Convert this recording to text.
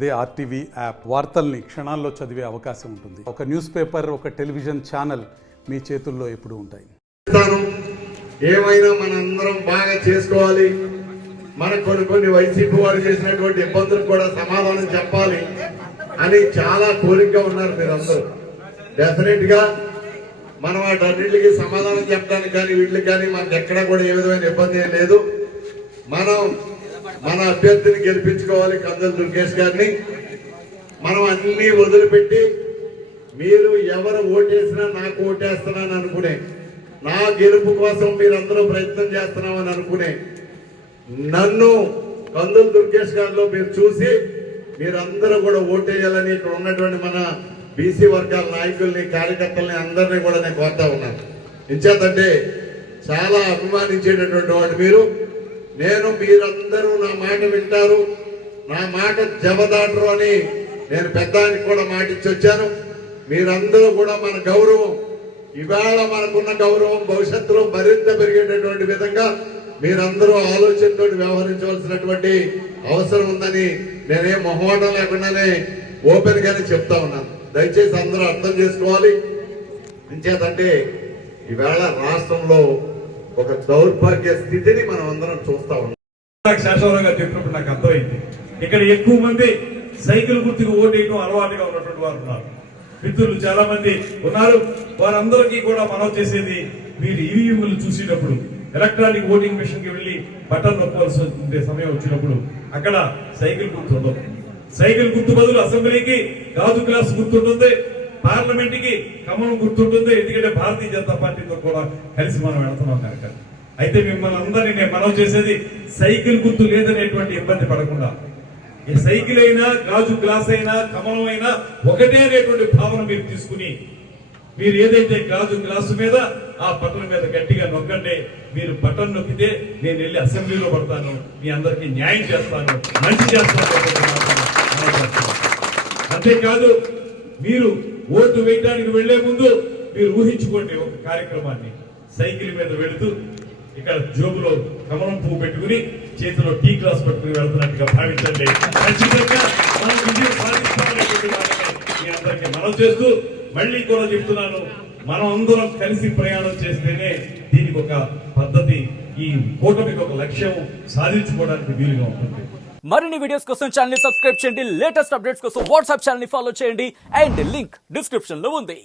అదే RTV app వార్తల్ని క్షణాల్లో చదివే అవకాశం ఉంటుంది. ఒక న్యూస్ పేపర్, ఒక టెలివిజన్ ఛానల్ మీ చేతుల్లో ఎప్పుడూ ఉంటాయి. ఏమైనా మనందరం బాగా చేసుకోవాలి. మనకు కొన్ని వైసీపీ వారు చేసినటువంటి ఇబ్బందులకు కూడా సమాధానం చెప్పాలి అని చాలా కోరికగా ఉన్నారు మీరందరూ. డెఫినెట్ గా మనం వాటన్నిటికి సమాధానం చెప్పడానికి కానీ వీటికి కానీ మనకు ఎక్కడా కూడా ఏ విధమైన ఇబ్బంది ఏం లేదు. మనం మన అభ్యర్థిని గెలిపించుకోవాలి, కందుల దుర్గేష్ గారిని. మనం అన్ని వదిలిపెట్టి మీరు ఎవరు ఓటేసినా నాకు ఓటేస్తున్నాను అనుకునే, నా గెలుపు కోసం మీరందరూ ప్రయత్నం చేస్తున్నామని అనుకునే నన్ను కందుల దుర్గేష్ గారిలో మీరు చూసి మీరందరూ కూడా ఓటేయాలని ఇక్కడ ఉన్నటువంటి మన బీసీ వర్గాల నాయకుల్ని, కార్యకర్తల్ని అందరినీ కూడా నేను కోరుతా ఉన్నాను. ఇంచేతంటే చాలా అభిమానించేటటువంటి వాడు మీరు. మీరందరూ నా మాట వింటారు, నా మాట జవదాటరు అని నేను పెద్దానికి కూడా మాట ఇచ్చి వచ్చాను. మీరందరూ కూడా మన గౌరవం, ఇవాళ మనకున్న గౌరవం భవిష్యత్తులో మరింత పెరిగేటటువంటి విధంగా మీరందరూ ఆలోచనతో వ్యవహరించవలసినటువంటి అవసరం ఉందని నేనేం మొహమాటం లేకుండానే ఓపెన్ గానే చెప్తా ఉన్నాను. దయచేసి అందరూ అర్థం చేసుకోవాలి. ఇంచేతంటే ఈవేళ రాష్ట్రంలో ఒక దౌర్భాగ్య స్థితిని మనం అందరం చూస్తా ఉన్నాం. శాశ్వతంగా గారు చెప్పినప్పుడు నాకు అర్థమైంది, ఇక్కడ ఎక్కువ మంది సైకిల్ గుర్తుకు ఓటేయడం అలవాటుగా ఉన్నటువంటి వారు ఉన్నారు. మిత్రులు చాలా మంది ఉన్నారు. వారందరికీ కూడా మనం చేసేది, మీరు ఈవీఎంలు చూసినప్పుడు ఎలక్ట్రానిక్ ఓటింగ్ మిషన్ కి వెళ్లి బటన్ నొక్కాల్సి ఉండే సమయం వచ్చినప్పుడు అక్కడ సైకిల్ గుర్తు ఉండదు. సైకిల్ గుర్తు బదులు అసెంబ్లీకి గాజు గ్లాస్ గుర్తుంటుంది, పార్లమెంట్ కి కమలం గుర్తుంటుంది. ఎందుకంటే భారతీయ జనతా పార్టీతో కూడా కలిసి మనం వెళ్తున్నాం కనుక. అయితే మిమ్మల్ని అందరినీ నేను మనం చేసేది, సైకిల్ గుర్తు లేదనేటువంటి ఇబ్బంది పడకుండా, ఈ సైకిల్ అయినా గాజు గ్లాస్ అయినా కమలం అయినా ఒకటే అనేటువంటి భావన మీరు తీసుకుని, మీరు ఏదైతే గాజు గ్లాసు మీద ఆ బటన్ మీద గట్టిగా నొక్కండి. మీరు బటన్ నొక్కితే నేను వెళ్ళి అసెంబ్లీలో పడతాను, మీ అందరికీ న్యాయం చేస్తాను, మంచి చేస్తాను. అంతేకాదు, మీరు ఓటు వేయడానికి వెళ్లే ముందు మీరు ఊహించుకోండి ఒక కార్యక్రమాన్ని. సైకిల్ మీద వెళుతూ ఇక్కడ జోబులో కమలం పువ్వు పెట్టుకుని చేతిలో టీ గ్లాస్ పట్టుకుని వెళ్తున్నట్టుగా భావించండి. ఖచ్చితంగా మనం విజయం సాధిస్తామనేటువంటి మీ అందరికీ మనం చేస్తూ మళ్ళీ కూడా చెప్తున్నాను, మనం అందరం కలిసి ప్రయాణం చేస్తేనే దీనికి ఒక పద్ధతి, ఈ కూటమికి ఒక లక్ష్యం సాధించుకోవడానికి వీలుగా ఉంటుంది. మరిన్ని వీడియోస్ కోసం ఛానల్ ని సబ్స్క్రైబ్ చేయండి. లేటెస్ట్ అప్డేట్స్ కోసం వాట్సాప్ ఛానల్ ని ఫాలో చేయండి. అండ్ లింక్ డిస్క్రిప్షన్ లో ఉంది.